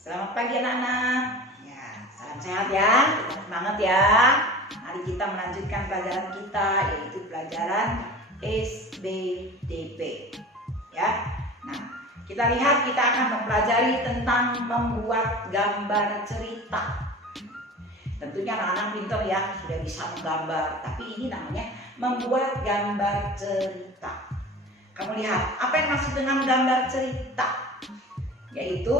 Selamat pagi anak-anak. Ya, salam sehat ya. Tetap semangat ya. Mari kita melanjutkan pelajaran kita, yaitu pelajaran SBDP. Ya. Nah, kita lihat kita akan mempelajari tentang membuat gambar cerita. Tentunya anak-anak pintar ya, sudah bisa menggambar. Tapi ini namanya membuat gambar cerita. Kamu lihat, apa yang maksud dengan gambar cerita? Yaitu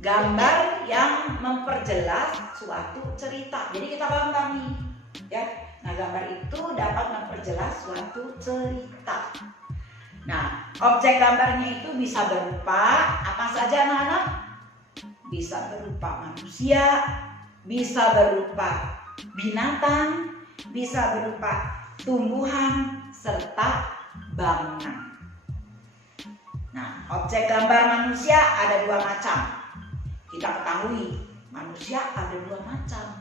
gambar yang memperjelas suatu cerita. Jadi kita gambar nih, ya. Nah, gambar itu dapat memperjelas suatu cerita. Nah, objek gambarnya itu bisa berupa apa saja anak-anak? Bisa berupa manusia, bisa berupa binatang, bisa berupa tumbuhan, serta bangunan. Nah, objek gambar manusia ada dua macam. Kita ketahui manusia ada dua macam,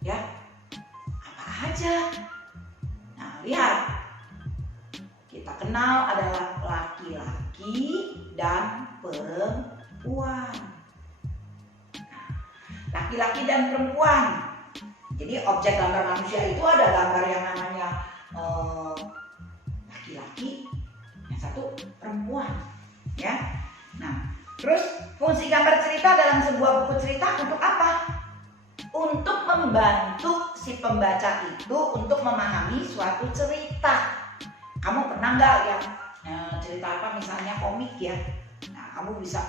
ya. Apa aja? Nah, lihat. Kita kenal adalah laki-laki dan perempuan. Nah, laki-laki dan perempuan. Jadi objek gambar manusia itu ada gambar yang namanya laki-laki, yang satu perempuan, ya. Nah, terus fungsi gambar cerita dalam sebuah buku cerita untuk apa? Untuk membantu si pembaca itu untuk memahami suatu cerita. Kamu pernah nggak lihat cerita apa, misalnya komik ya? Nah, kamu bisa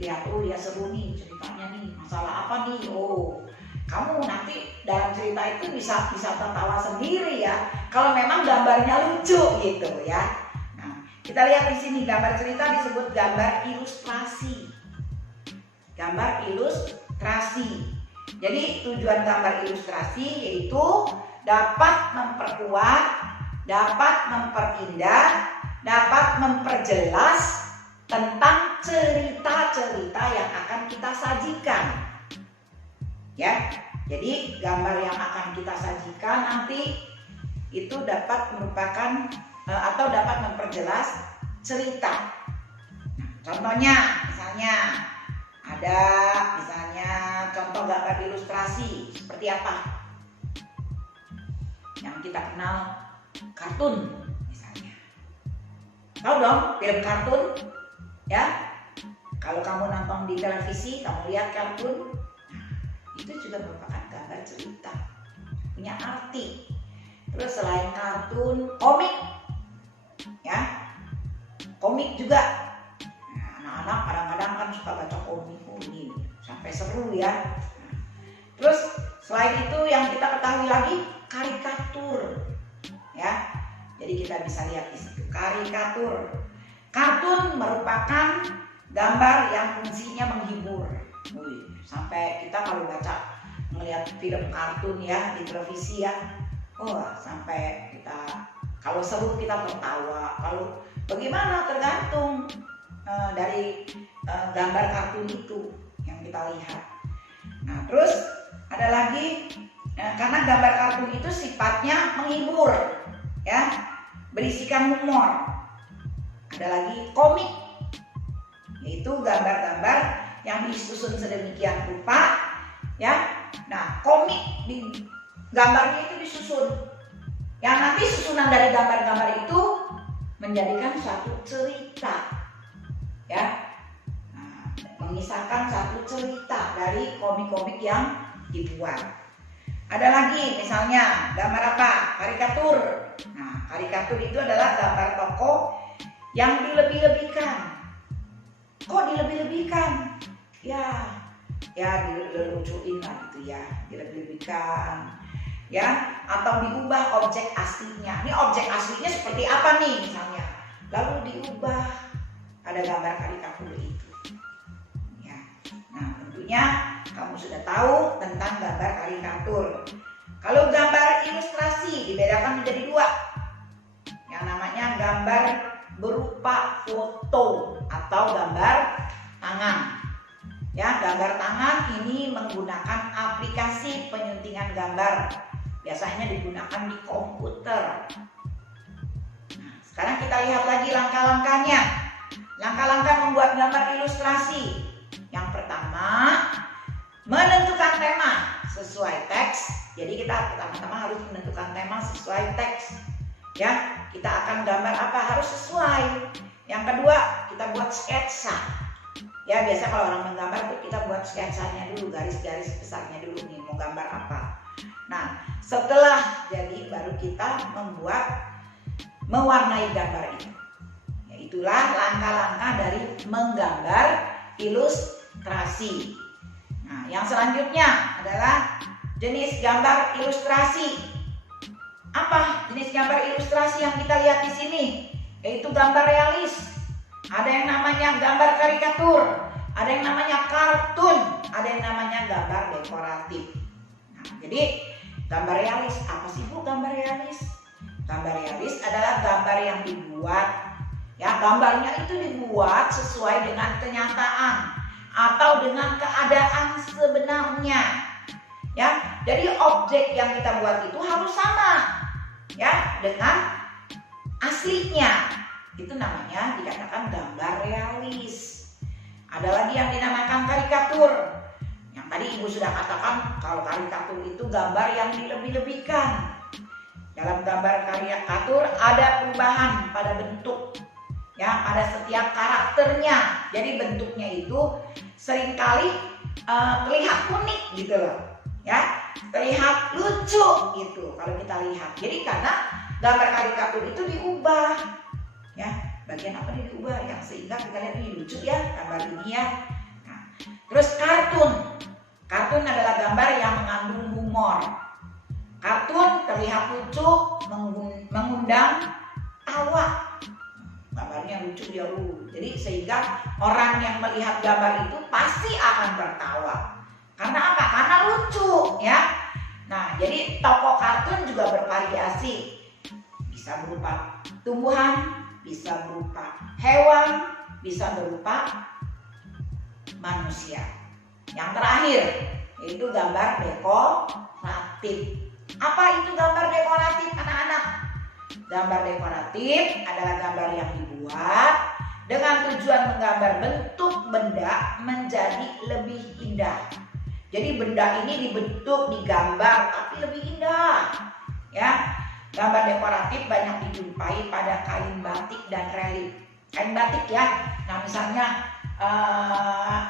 lihat, oh ya seru nih ceritanya nih, masalah apa nih? Oh, kamu nanti dalam cerita itu bisa tertawa sendiri ya. Kalau memang gambarnya lucu gitu ya. Kita lihat di sini gambar cerita disebut gambar ilustrasi. Gambar ilustrasi. Jadi tujuan gambar ilustrasi yaitu dapat memperkuat, dapat memperindah, dapat memperjelas tentang cerita-cerita yang akan kita sajikan. Ya. Jadi gambar yang akan kita sajikan nanti itu dapat merupakan atau dapat memperjelas cerita. Nah, contohnya misalnya ada contoh gambar ilustrasi seperti apa? Yang kita kenal kartun misalnya. Tahu dong film kartun? Ya. Kalau kamu nonton di televisi, kamu lihat kartun, nah, itu juga merupakan gambar cerita. Punya arti. Terus selain kartun, komik. Ya, komik juga. Nah, anak-anak kadang-kadang kan suka baca komik ini sampai seru ya. Nah, terus selain itu yang kita ketahui lagi karikatur, ya. Jadi kita bisa lihat di situ karikatur. Kartun merupakan gambar yang fungsinya menghibur. Sampai kita kalau melihat film kartun ya di televisi ya, sampai kita kalau seru kita tertawa, kalau bagaimana tergantung dari gambar kartun itu yang kita lihat. Nah, terus ada lagi karena gambar kartun itu sifatnya menghibur, ya, berisikan humor. Ada lagi komik, yaitu gambar-gambar yang disusun sedemikian rupa, ya. Nah, komik di gambarnya itu disusun. Yang nanti susunan dari gambar-gambar itu menjadikan suatu cerita, ya. Nah, mengisahkan satu cerita dari komik-komik yang dibuat. Ada lagi misalnya gambar apa? Karikatur. Nah, karikatur itu adalah gambar tokoh yang dilebih-lebihkan. Kok dilebih-lebihkan? Ya dilucuin lah gitu ya, dilebih-lebihkan. Ya, atau diubah objek aslinya. Ini objek aslinya seperti apa nih misalnya, lalu diubah pada gambar karikatur itu. Ya. Nah, tentunya kamu sudah tahu tentang gambar karikatur. Kalau gambar ilustrasi dibedakan menjadi dua. Yang namanya gambar berupa foto atau gambar tangan. Ya, gambar tangan ini menggunakan aplikasi penyuntingan gambar. Biasanya digunakan di komputer. Nah, sekarang kita lihat lagi langkah-langkahnya. Langkah-langkah membuat gambar ilustrasi. Yang pertama, menentukan tema sesuai teks. Jadi kita pertama-tama harus menentukan tema sesuai teks. Ya, kita akan gambar apa harus sesuai. Yang kedua, kita buat sketsa. Ya, biasa kalau orang menggambar kita buat sketsanya dulu, garis-garis besarnya dulu nih mau gambar apa. Nah, setelah jadi baru kita mewarnai gambar itu. Itulah langkah-langkah dari menggambar ilustrasi. Nah, yang selanjutnya adalah jenis gambar ilustrasi. Apa jenis gambar ilustrasi yang kita lihat di sini? Yaitu gambar realis. Ada yang namanya gambar karikatur, ada yang namanya kartun, ada yang namanya gambar dekoratif. Nah, jadi gambar realis, apa sih Bu gambar realis? Gambar realis adalah gambar yang dibuat, ya gambarnya itu dibuat sesuai dengan kenyataan atau dengan keadaan sebenarnya. Ya, jadi objek yang kita buat itu harus sama, ya dengan aslinya. Itu namanya dikatakan gambar realis. Ada lagi yang dinamakan karikatur. Yang tadi Ibu sudah katakan kalau karikatur itu gambar yang dilebih-lebihkan. Dalam gambar karikatur ada perubahan pada bentuk, ya pada setiap karakternya. Jadi bentuknya itu seringkali terlihat unik gitu loh, ya terlihat lucu gitu kalau kita lihat. Jadi karena gambar karikatur itu diubah. Ya, bagian apa nih diubah yang sehingga kita lihat ini lucu ya gambar ini ya. Nah, terus kartun adalah gambar yang mengandung humor. Kartun terlihat lucu, mengundang tawa. Gambarnya lucu ya jadi sehingga orang yang melihat gambar itu pasti akan tertawa. Karena apa? Karena lucu ya. Nah, jadi tokoh kartun juga bervariasi. Bisa berupa tumbuhan, bisa berupa hewan, bisa berupa manusia. Yang terakhir yaitu gambar dekoratif. Apa itu gambar dekoratif anak-anak? Gambar dekoratif adalah gambar yang dibuat dengan tujuan menggambar bentuk benda menjadi lebih indah. Jadi benda ini dibentuk, digambar tapi lebih indah. Ya. Gambar dekoratif banyak dijumpai pada kain batik dan relief. Kain batik ya. Nah, misalnya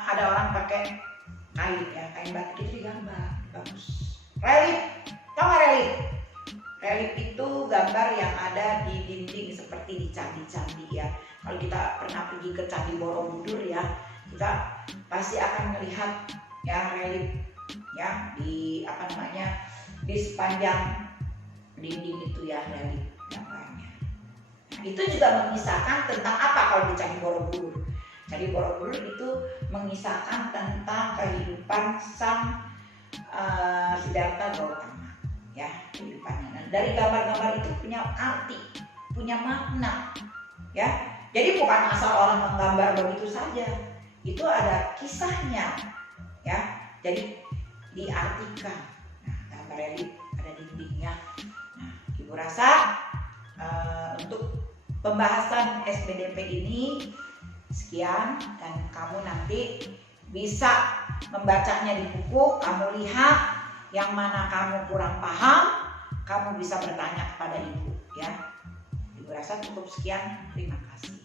ada orang pakai kain ya, kain batik itu digambar bagus. Relief, tahu nggak relief? Relief itu gambar yang ada di dinding seperti di candi-candi ya. Kalau kita pernah pergi ke Candi Borobudur ya, kita pasti akan melihat ya relief ya di di sepanjang dinding itu ya relief gambarnya. Nah, itu juga mengisahkan tentang apa kalau di Candi Borobudur? Candi Borobudur itu mengisahkan tentang kehidupan sang Siddhartha Gautama, ya kehidupannya. Nah, dari gambar-gambar itu punya arti, punya makna, ya. Jadi bukan asal orang menggambar begitu saja, itu ada kisahnya, ya. Jadi diartikan. Nah, gambar relief ada dindingnya. Ibu rasa untuk pembahasan SBDP ini sekian dan kamu nanti bisa membacanya di buku, kamu lihat yang mana kamu kurang paham, kamu bisa bertanya kepada Ibu ya. Ibu rasa cukup sekian, terima kasih.